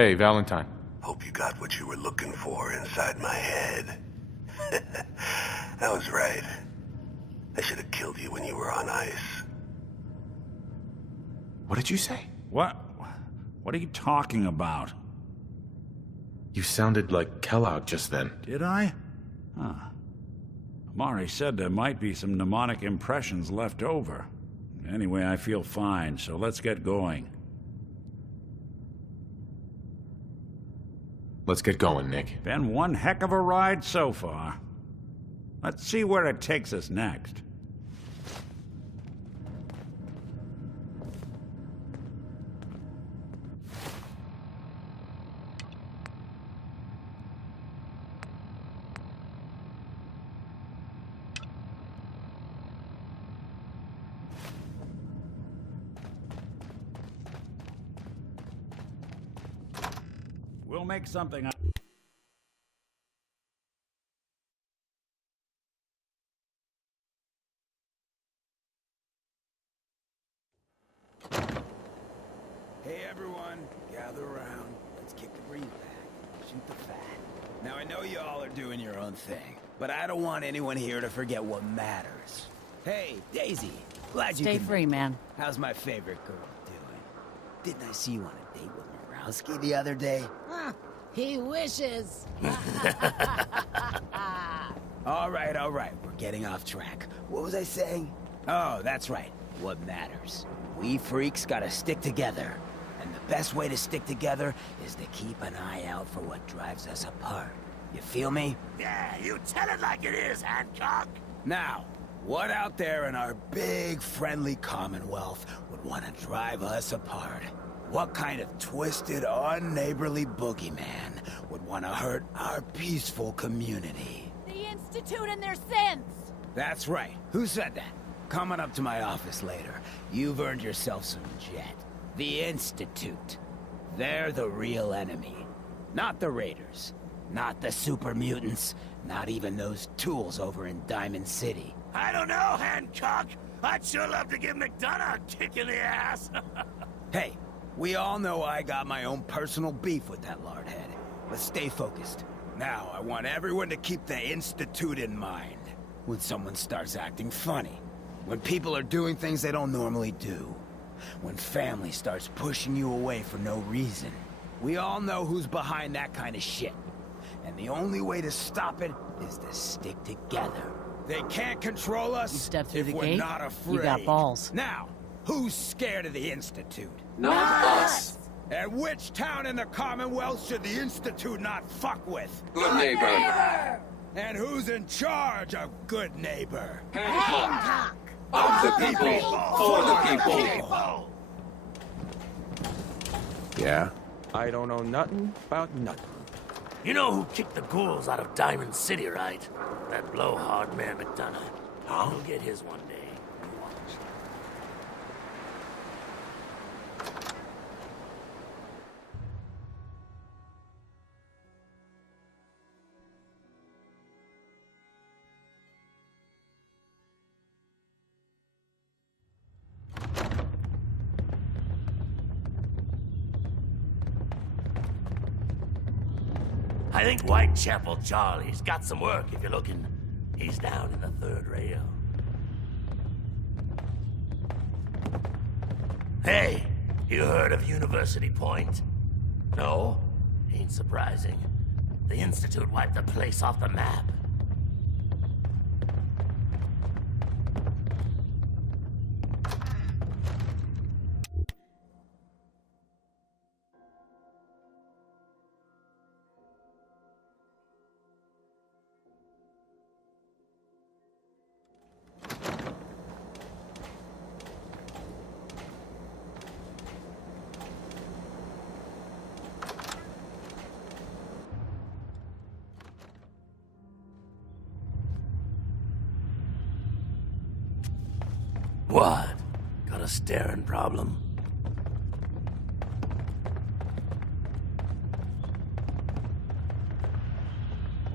Hey, Valentine. Hope you got what you were looking for inside my head. I was right. I should have killed you when you were on ice. What did you say? What? What are you talking about? You sounded like Kellogg just then. Did I? Huh. Amari said there might be some mnemonic impressions left over. Anyway, I feel fine, so let's get going. Let's get going, Nick. Been one heck of a ride so far. Let's see where it takes us next. We'll make something up. Hey everyone, gather around. Let's kick the breeze back. Shoot the fat. Now I know y'all are doing your own thing, but I don't want anyone here to forget what matters. Hey, Daisy, glad you Stay can free, man. How's my favorite girl doing? Didn't I see you on a date with Morowski the other day? He wishes. All right, we're getting off track. What was I saying? Oh, that's right, what matters. We freaks gotta stick together. And the best way to stick together is to keep an eye out for what drives us apart. You feel me? Yeah, you tell it like it is, Hancock. Now, what out there in our big, friendly Commonwealth would want to drive us apart? What kind of twisted, unneighborly boogeyman would want to hurt our peaceful community? The Institute and their sins. That's right. Who said that? Coming up to my office later. You've earned yourself some jet. The Institute. They're the real enemy. Not the Raiders. Not the super mutants. Not even those tools over in Diamond City. I don't know, Hancock. I'd sure love to give McDonough a kick in the ass. Hey, we all know I got my own personal beef with that lardhead. Let's stay focused. Now, I want everyone to keep the Institute in mind. When someone starts acting funny. When people are doing things they don't normally do. When family starts pushing you away for no reason. We all know who's behind that kind of shit. And the only way to stop it is to stick together. They can't control us You step through if the we're gate, not afraid. you got balls. Now, who's scared of the Institute? Not us. And which town in the Commonwealth should the Institute not fuck with? Good neighbor. And who's in charge of good neighbor? Hancock. Of the people, for the people. Yeah? I don't know nothing about nothing. You know who kicked the ghouls out of Diamond City, right? That blowhard Mayor McDonough. He'll get his one day. You watch. I think Whitechapel Charlie's got some work if you're looking. He's down in the third rail. Hey, you heard of University Point? No? Ain't surprising. The Institute wiped the place off the map. What? Got a staring problem?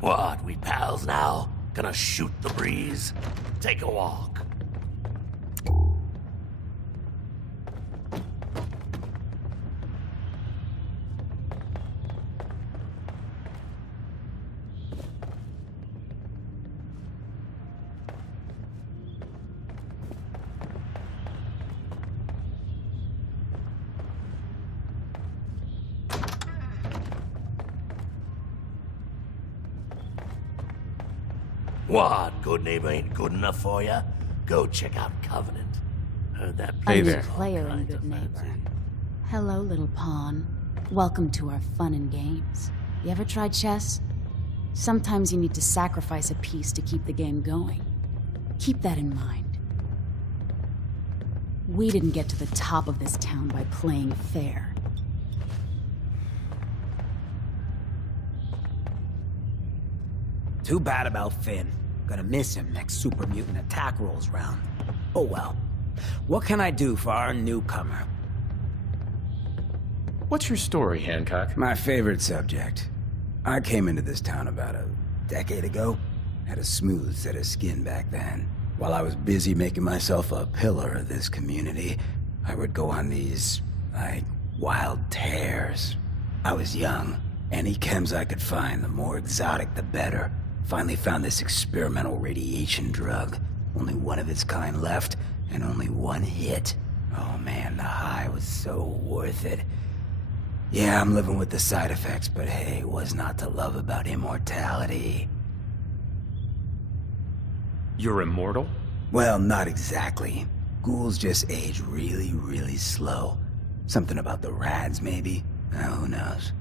What, we pals now? Gonna shoot the breeze? Take a walk. What? Good neighbor ain't good enough for ya? Go check out Covenant. Heard that Hey A there. new player and good neighbor. Hello, little pawn. Welcome to our fun and games. You ever tried chess? Sometimes you need to sacrifice a piece to keep the game going. Keep that in mind. We didn't get to the top of this town by playing fair. Too bad about Finn. Gonna miss him next super mutant attack rolls round. Oh well. What can I do for our newcomer? What's your story, Hancock? My favorite subject. I came into this town about a decade ago. Had a smooth set of skin back then. While I was busy making myself a pillar of this community, I would go on these, wild tears. I was young. Any chems I could find, the more exotic the better. Finally found this experimental radiation drug. Only one of its kind left, and only one hit. Oh man, the high was so worth it. Yeah, I'm living with the side effects, but hey, what's not to love about immortality? You're immortal? Well, not exactly. Ghouls just age really, really slow. Something about the rads, maybe? Who knows?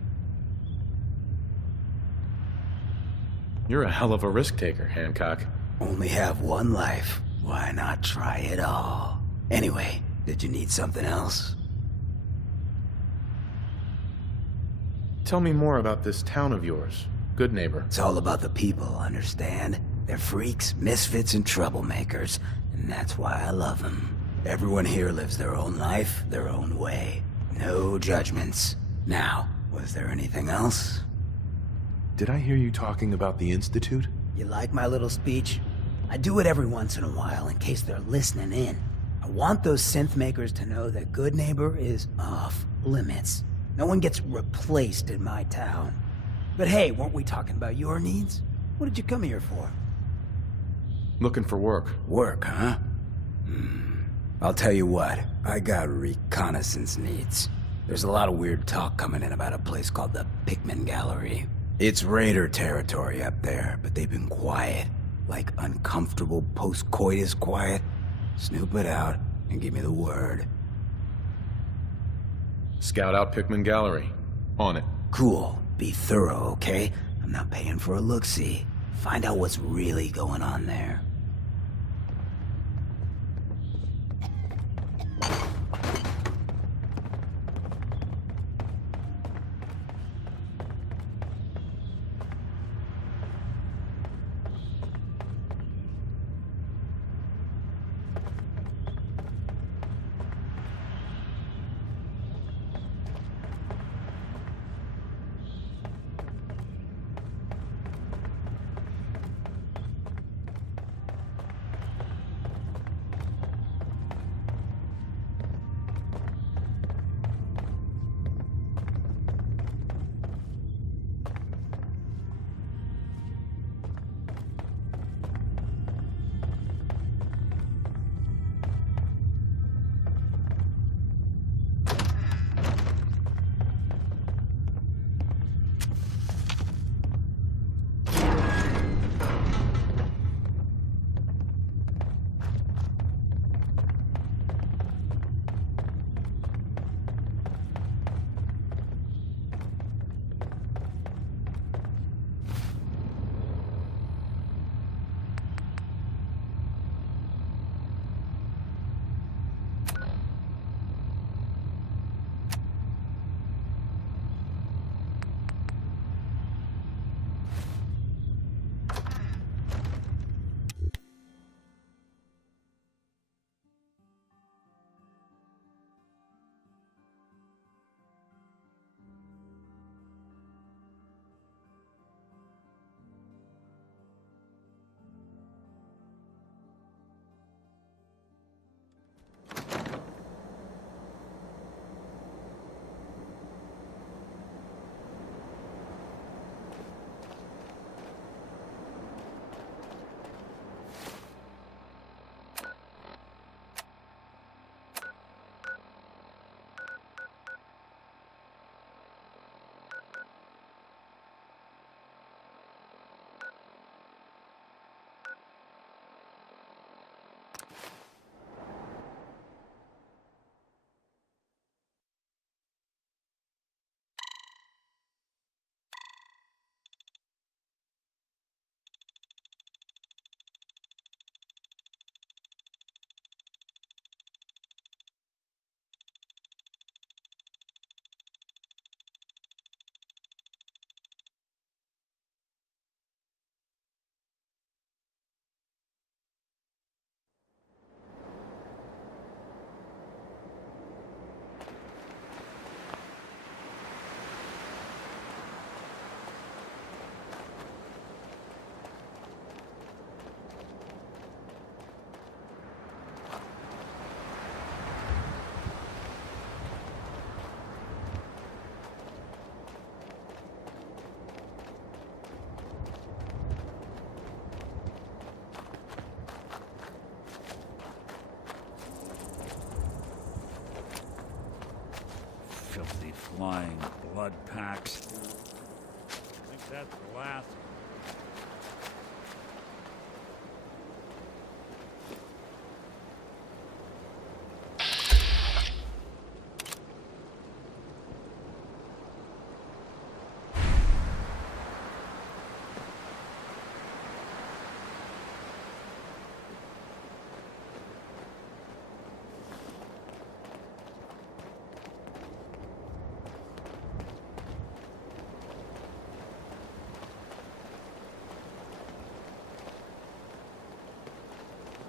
You're a hell of a risk taker, Hancock. Only have one life. Why not try it all? Anyway, did you need something else? Tell me more about this town of yours, good neighbor. It's all about the people, understand? They're freaks, misfits, and troublemakers, and that's why I love them. Everyone here lives their own life, their own way. No judgments. Now, was there anything else? Did I hear you talking about the Institute? You like my little speech? I do it every once in a while in case they're listening in. I want those synth makers to know that Good Neighbor is off limits. No one gets replaced in my town. But hey, weren't we talking about your needs? What did you come here for? Looking for work. Work, huh? I'll tell you what, I got reconnaissance needs. There's a lot of weird talk coming in about a place called the Pikmin Gallery. It's raider territory up there, but they've been quiet. Like uncomfortable post-coitus quiet. Snoop it out and give me the word. Scout out Pikmin Gallery. On it. Cool. Be thorough, okay? I'm not paying for a look-see. Find out what's really going on there. flying blood packs. I think that's the last.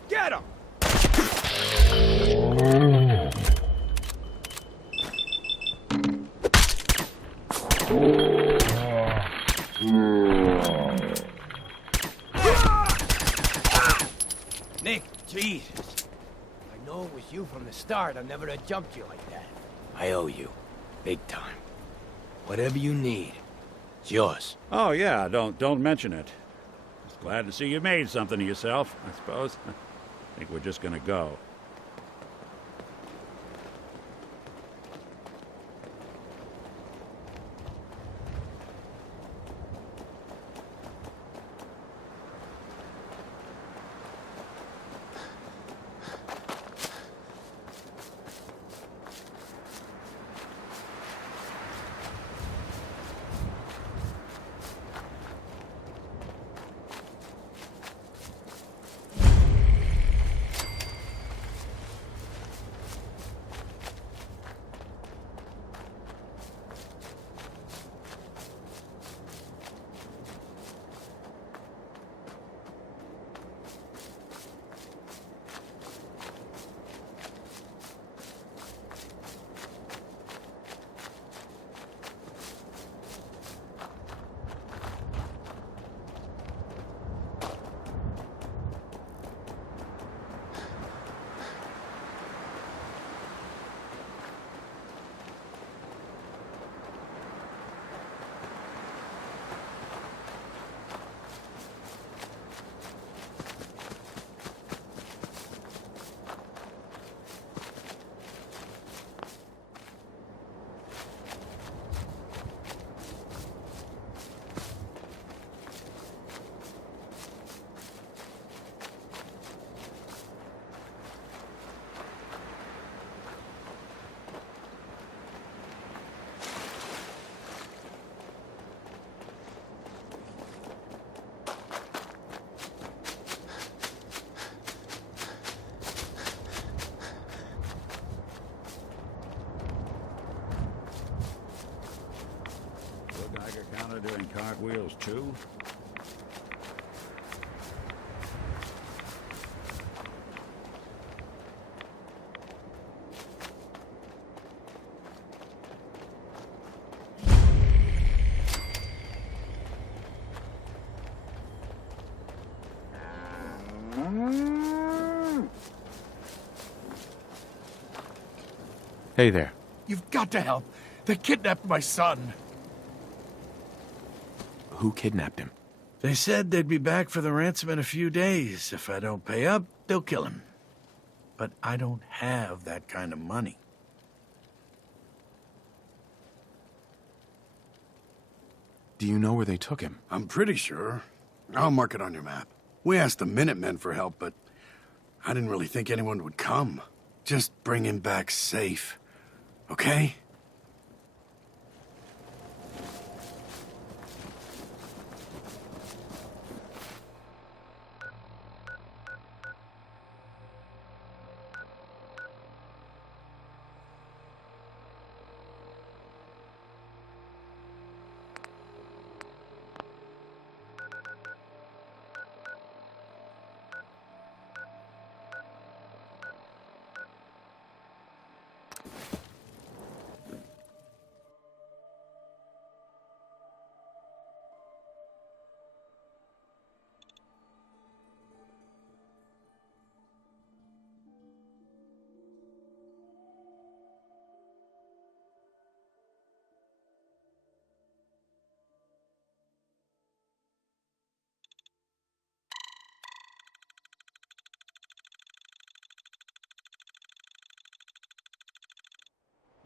Get him! Nick, Jesus. I know it was you from the start. I never have jumped you like that. I owe you. Big time. Whatever you need, it's yours. Oh yeah, don't mention it. Just glad to see you made something of yourself, I suppose. I think we're just gonna go. Geiger counter doing cartwheels too? Hey there. You've got to help. They kidnapped my son. Who kidnapped him? They said they'd be back for the ransom in a few days. If I don't pay up, they'll kill him. But I don't have that kind of money. Do you know where they took him? I'm pretty sure. I'll mark it on your map. We asked the Minutemen for help, but I didn't really think anyone would come. Just bring him back safe. Okay?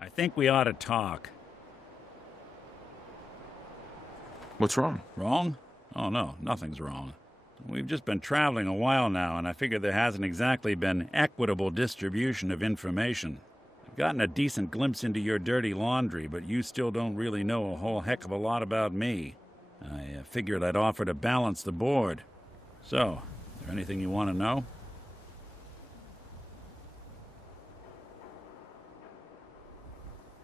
I think we ought to talk. What's wrong? Wrong? Oh no, nothing's wrong. We've just been traveling a while now, and I figure there hasn't exactly been equitable distribution of information. I've gotten a decent glimpse into your dirty laundry, but you still don't really know a whole heck of a lot about me. I figured I'd offer to balance the board. So, is there anything you want to know?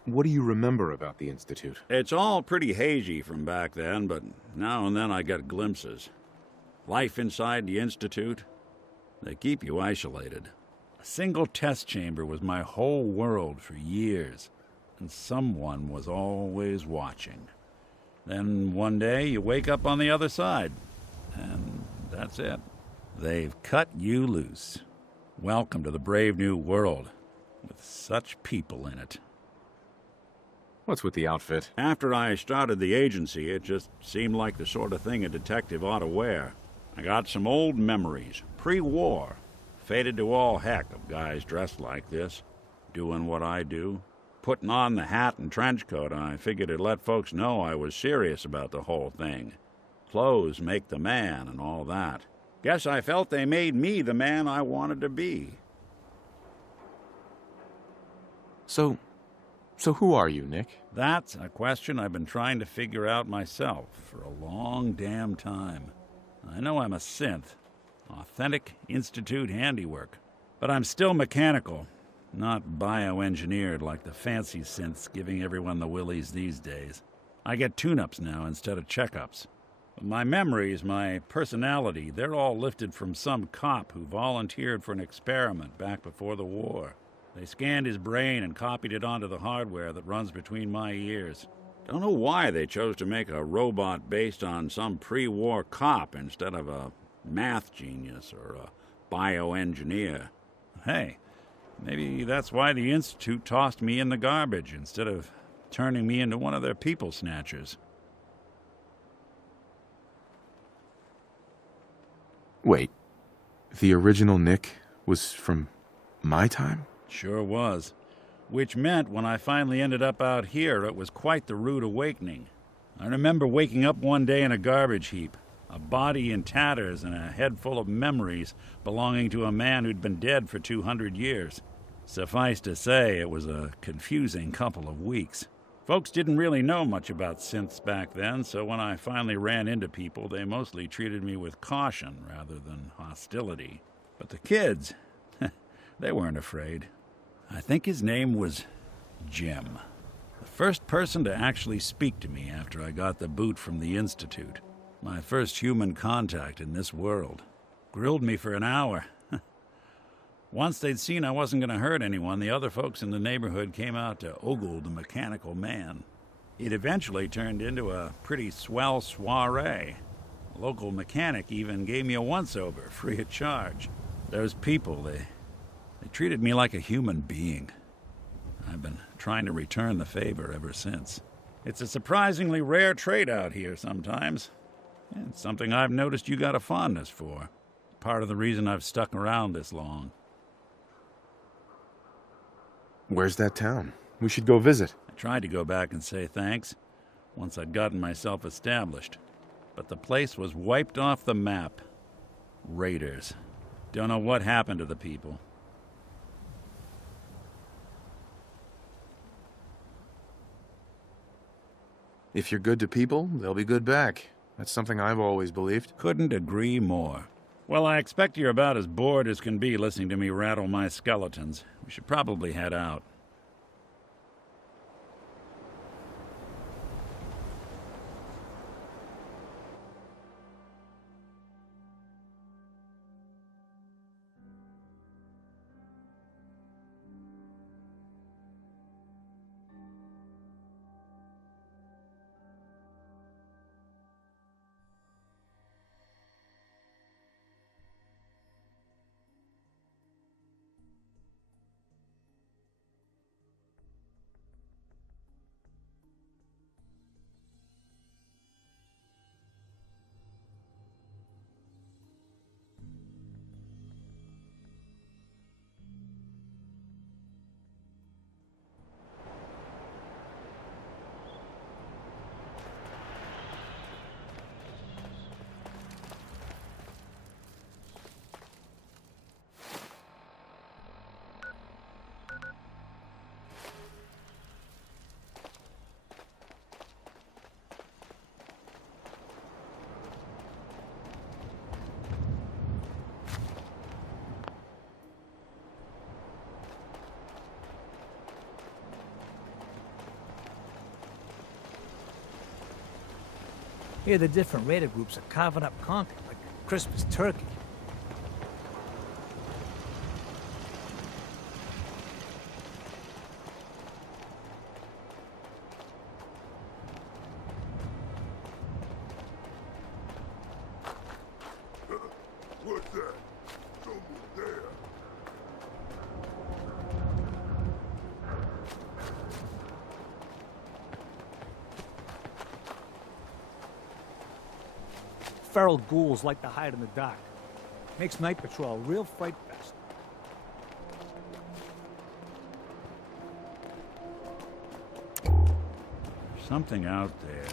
What do you remember about the Institute? It's all pretty hazy from back then, but now and then I get glimpses. Life inside the Institute, they keep you isolated. A single test chamber was my whole world for years, and someone was always watching. Then one day you wake up on the other side, and that's it. They've cut you loose. Welcome to the brave new world, with such people in it. What's with the outfit? After I started the agency, it just seemed like the sort of thing a detective ought to wear. I got some old memories, pre-war. Faded to all heck of guys dressed like this, doing what I do. Putting on the hat and trench coat, I figured it'd let folks know I was serious about the whole thing. Clothes make the man and all that. Guess I felt they made me the man I wanted to be. So who are you, Nick? That's a question I've been trying to figure out myself for a long damn time. I know I'm a synth, authentic Institute handiwork, but I'm still mechanical, not bioengineered like the fancy synths giving everyone the willies these days. I get tune-ups now instead of checkups. My memories, my personality, they're all lifted from some cop who volunteered for an experiment back before the war. They scanned his brain and copied it onto the hardware that runs between my ears. Don't know why they chose to make a robot based on some pre-war cop instead of a math genius or a bioengineer. Hey, maybe that's why the Institute tossed me in the garbage instead of turning me into one of their people snatchers. Wait, the original Nick was from my time? Sure was. Which meant when I finally ended up out here, it was quite the rude awakening. I remember waking up one day in a garbage heap, a body in tatters and a head full of memories belonging to a man who'd been dead for 200 years. Suffice to say, it was a confusing couple of weeks. Folks didn't really know much about synths back then, so when I finally ran into people, they mostly treated me with caution rather than hostility. But the kids, they weren't afraid. I think his name was Jim. The first person to actually speak to me after I got the boot from the Institute. My first human contact in this world. Grilled me for an hour. Once they'd seen I wasn't going to hurt anyone, the other folks in the neighborhood came out to ogle the mechanical man. It eventually turned into a pretty swell soiree. A local mechanic even gave me a once-over, free of charge. Those people, they treated me like a human being. I've been trying to return the favor ever since. It's a surprisingly rare trait out here sometimes. It's something I've noticed you got a fondness for. Part of the reason I've stuck around this long. Where's that town? We should go visit. I tried to go back and say thanks, once I'd gotten myself established. But the place was wiped off the map. Raiders. Don't know what happened to the people. If you're good to people, they'll be good back. That's something I've always believed. Couldn't agree more. Well, I expect you're about as bored as can be listening to me rattle my skeletons. We should probably head out. Here the different raider groups are carving up content like Christmas turkey. What's that? Someone there. Feral ghouls like to hide in the dark. Makes night patrol a real fright fest. There's something out there.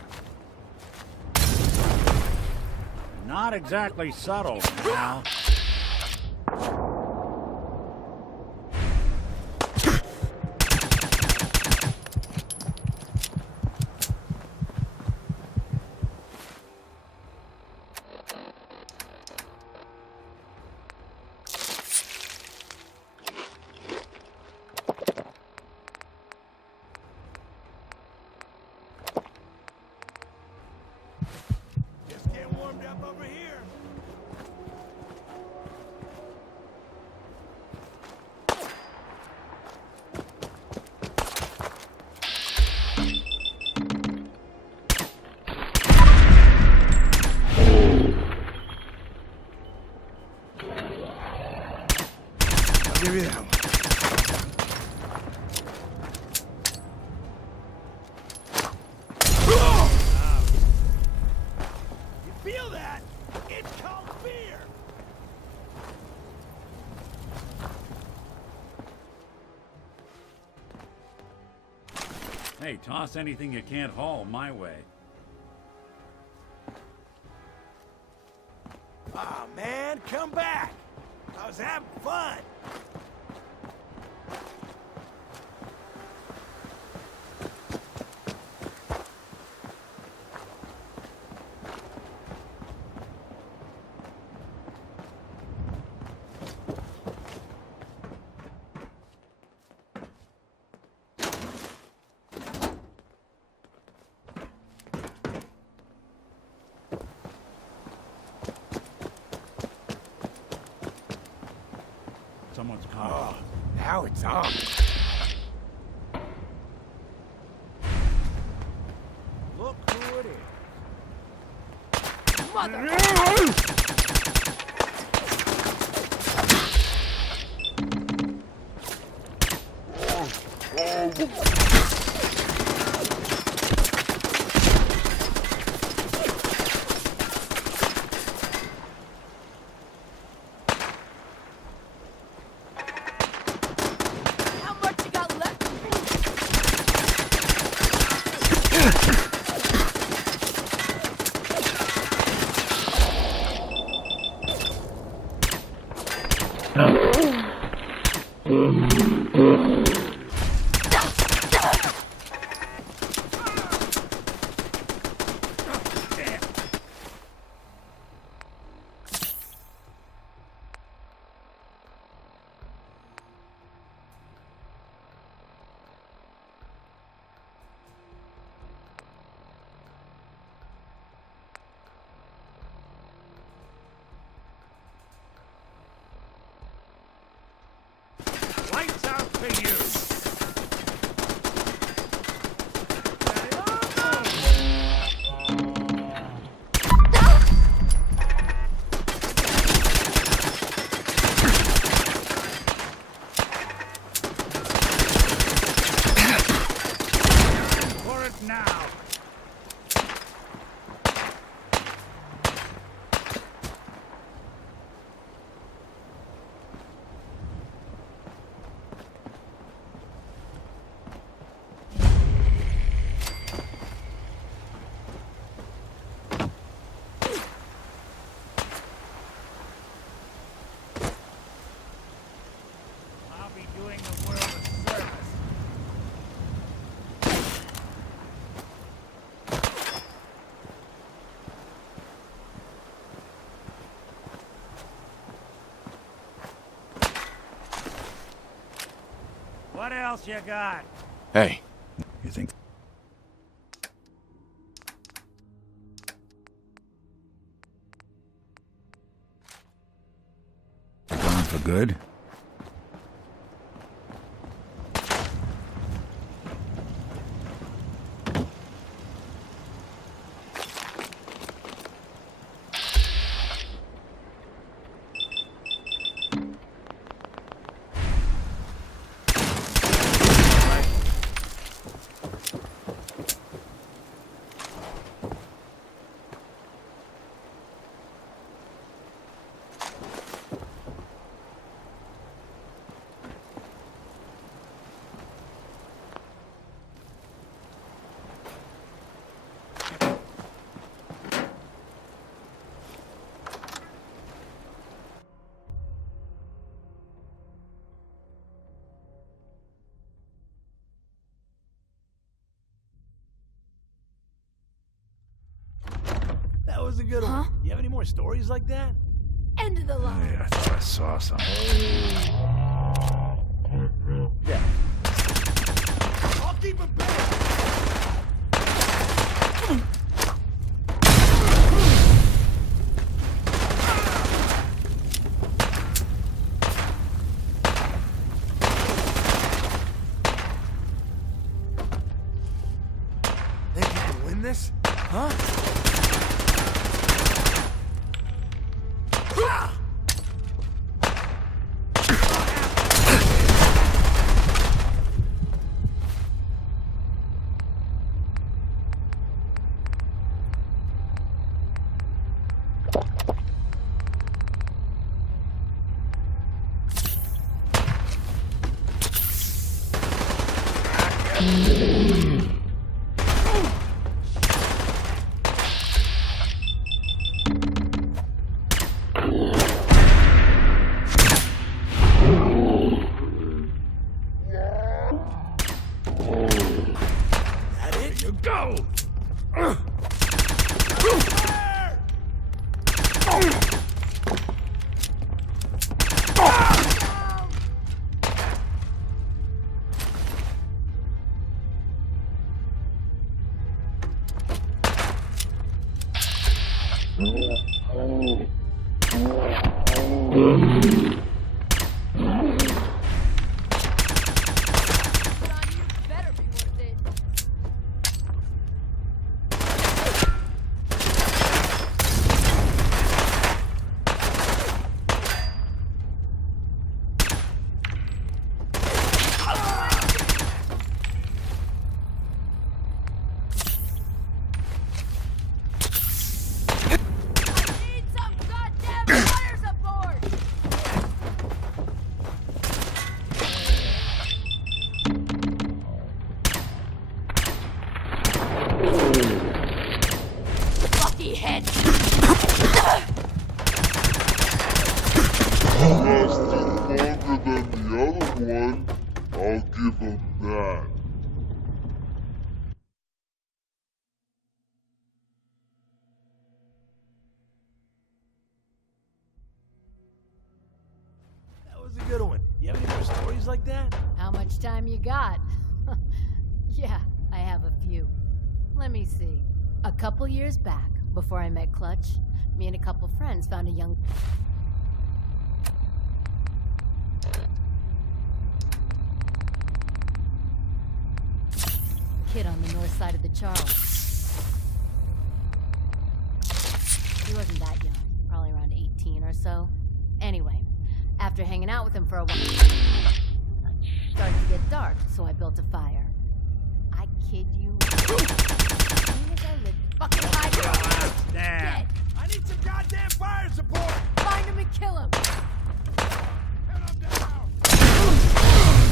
Not exactly subtle, pal. Give you that one. You feel that? It's called fear! Hey, toss anything you can't haul my way. Aw, man, come back! I was having fun! Someone's coming. Oh, now it's on. Look who it is. Mother... Lights out for you! For it now! I'll be doing the world a service. What else you got? Hey, You think? good. That was a good one. You have any more stories like that? End of the line. Hey, I thought I saw something. Yeah. I'll keep it back. Think you can win this? Huh? Like that? How much time you got? Yeah, I have a few. Let me see. A couple years back, before I met Clutch, me and a couple friends found a young kid on the north side of the Charles. He wasn't that young, probably around 18 or so. Anyway, after hanging out with him for a while, started to get dark, so I built a fire. I kid you. As soon as I lit fucking fire, dead. I need some goddamn fire support. Find him and kill him. Head up down.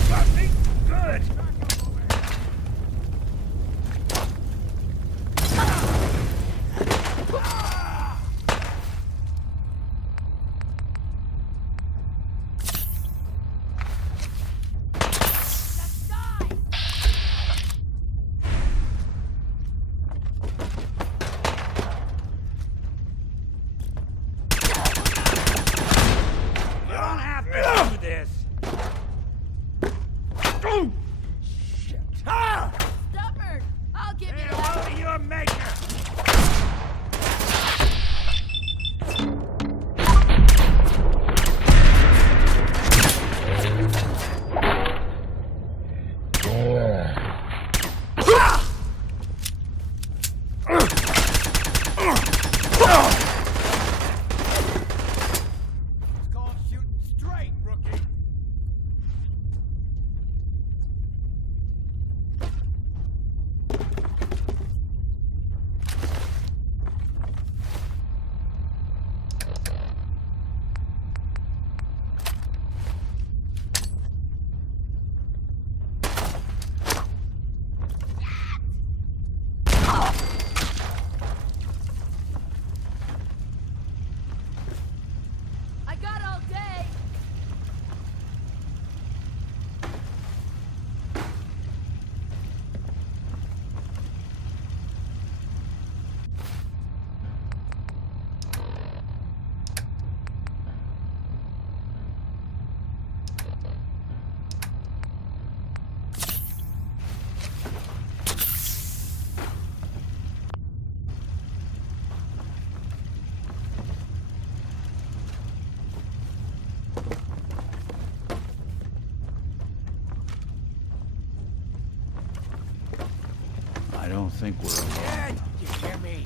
Got me good. don't think we're alone. Dad, you hear me?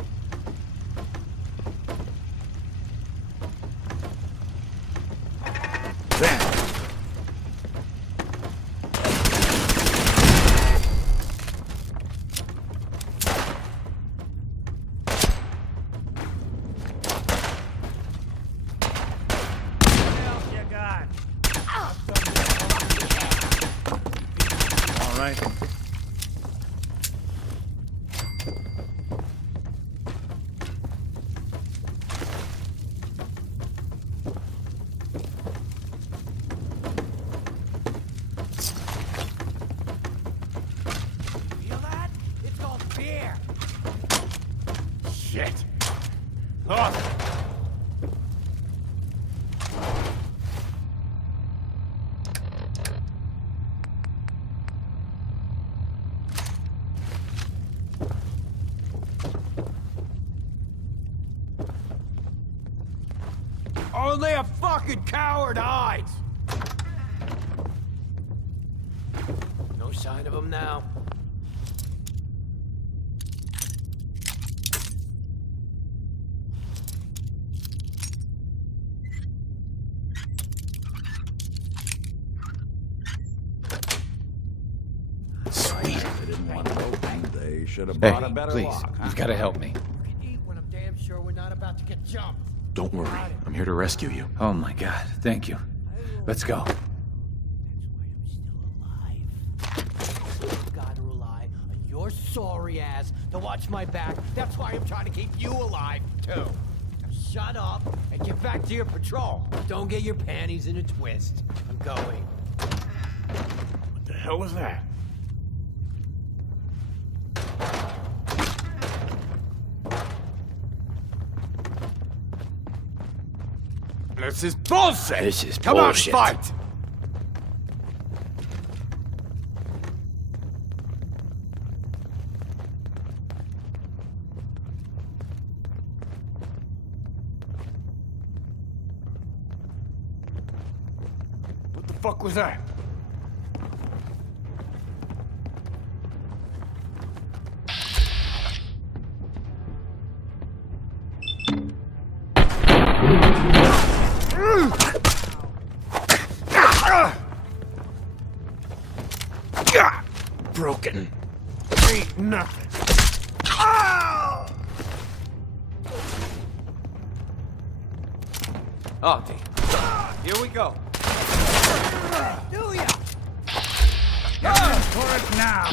All right. Feel that? It's called fear. Shit. Oh. Only a fucking coward hides! No sign of him now. Sweet. They didn't want it open. They should have Hey, bought a better please, lock. you've got to help me. We can eat when I'm damn sure we're not about to get jumped. Don't worry. I'm here to rescue you. Oh my god, thank you. Let's go. That's why I'm still alive. I've got to rely on your sorry ass to watch my back. That's why I'm trying to keep you alive, too. Now shut up and get back to your patrol. Don't get your panties in a twist. I'm going. What the hell was that? This is bullshit! This is Come bullshit. on, fight! What the fuck was that? Broken. Ain't nothing. Oh, damn. Here we go. Do ya? For it now.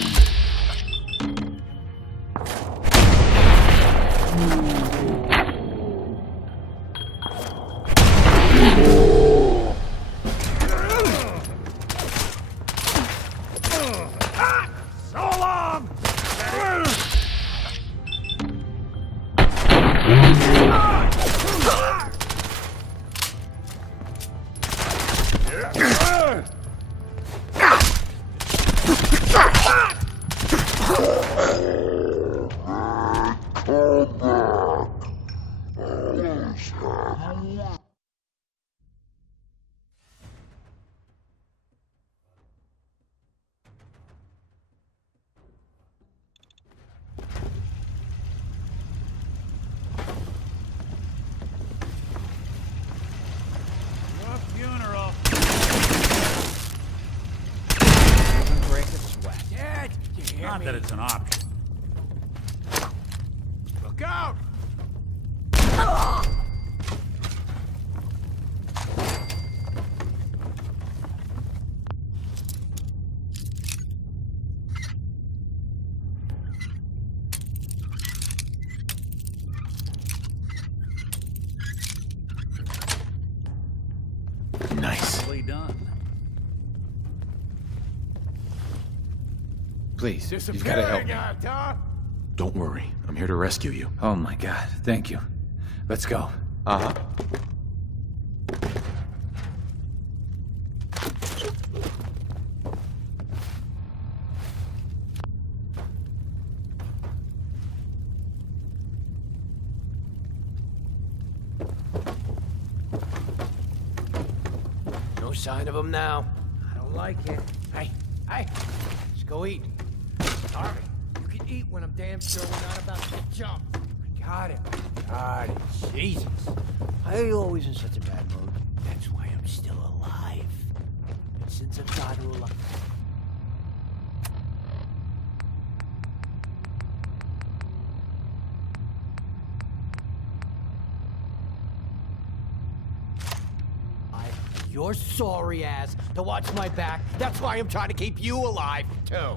So long! Your funeral. Even break a sweat. Dad, you hear Not me? that it's an option. Look out! Nice. Nicely done. Please, you've got to help me. Don't worry. I'm here to rescue you. Oh my god, thank you. Let's go. Uh-huh. No sign of him now. I don't like it. Hey, let's go eat. Harvey, you can eat when I'm damn sure we're not about to get jumped. Got it. Got it. Jesus. Why are you always in such a bad mood? That's why I'm still alive. And since I've got her alive... Your sorry ass to watch my back. That's why I'm trying to keep you alive, too.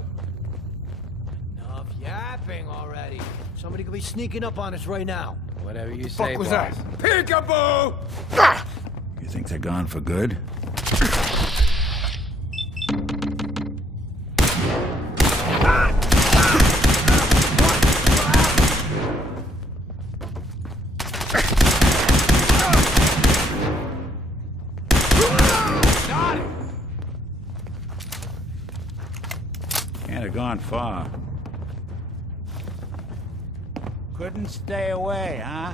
Enough yapping already. Somebody could be sneaking up on us right now. Whatever you say, Fuck was boss. that? Peekaboo! You think they're gone for good? Can't have gone far. Couldn't stay away, huh?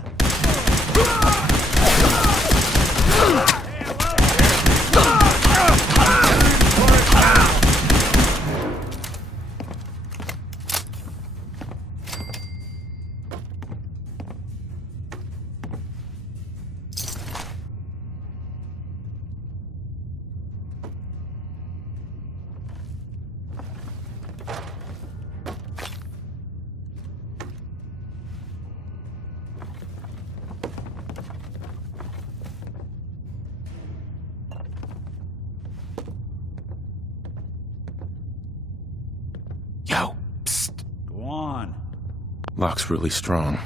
Yo, psst. Go on. Lock's really strong.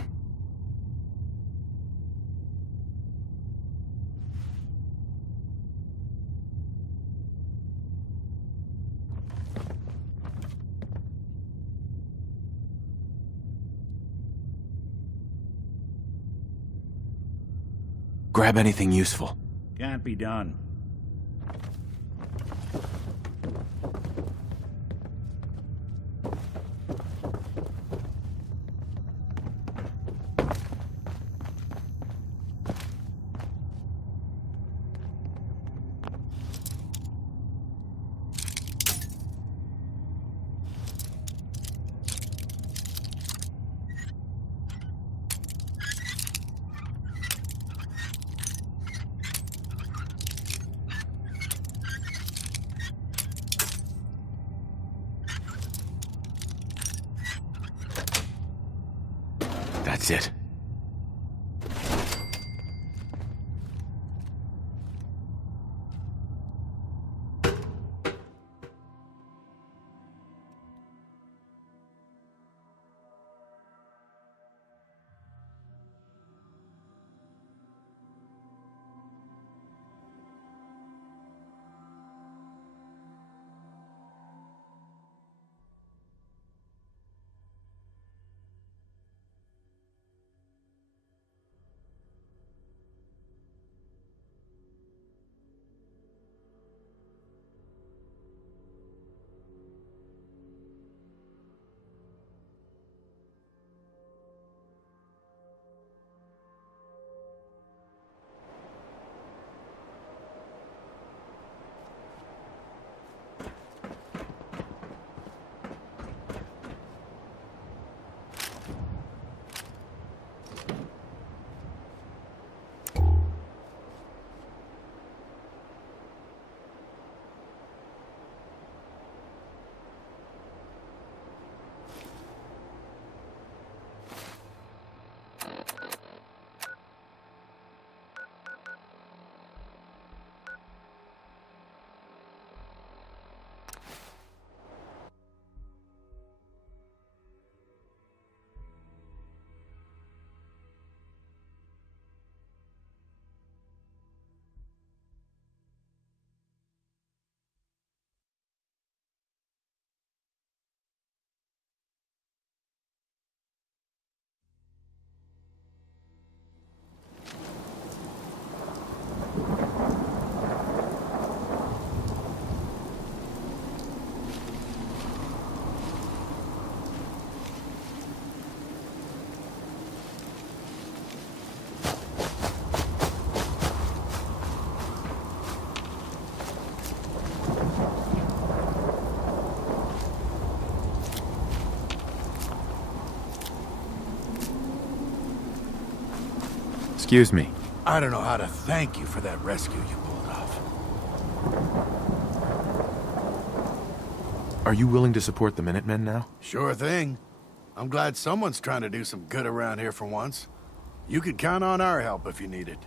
Grab anything useful. Can't be done. That's it. Excuse me. I don't know how to thank you for that rescue you pulled off. Are you willing to support the Minutemen now? Sure thing. I'm glad someone's trying to do some good around here for once. You could count on our help if you need it.